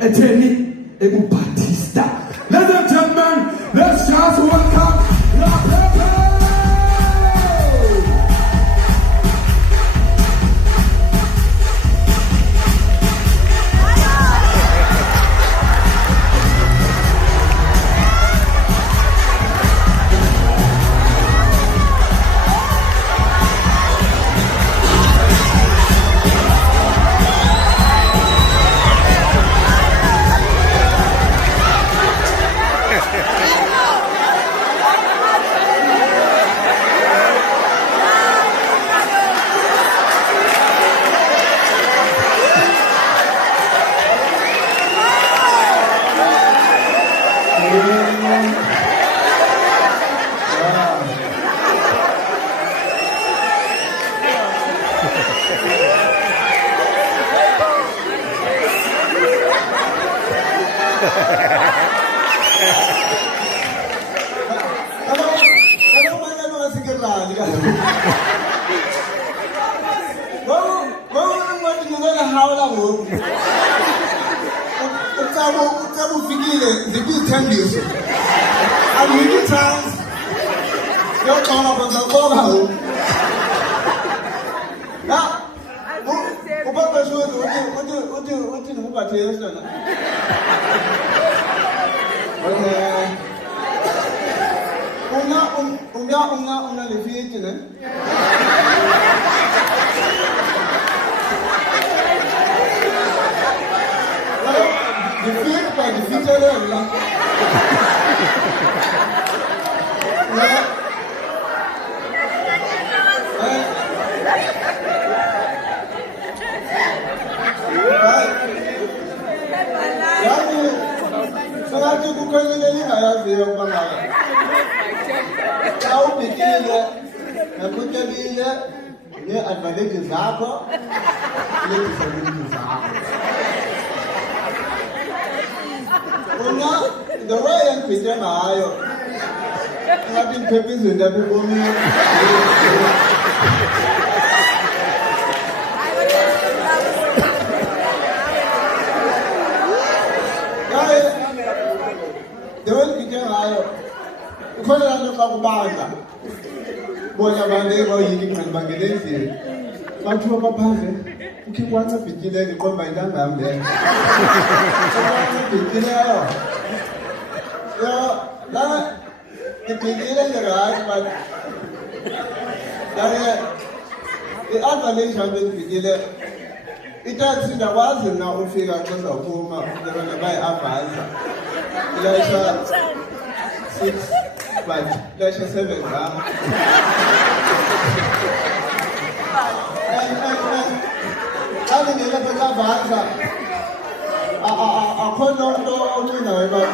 Eteni Ebu Batista. Ladies and gentlemen, let's just welcome La Pepe! The way I'm Christian, I've been purpose in that people. The way Christian, because I'm not talking about what I'm doing, or you can Bangladesh. But you are a you want to begin to come by that man there. The beginning the right, but the other nation will begin it. It has in the was and now figure because of whom they're going to buy up answer. Leisure 6, but leisure 7. I mean, never got answer. I couldn't know about it.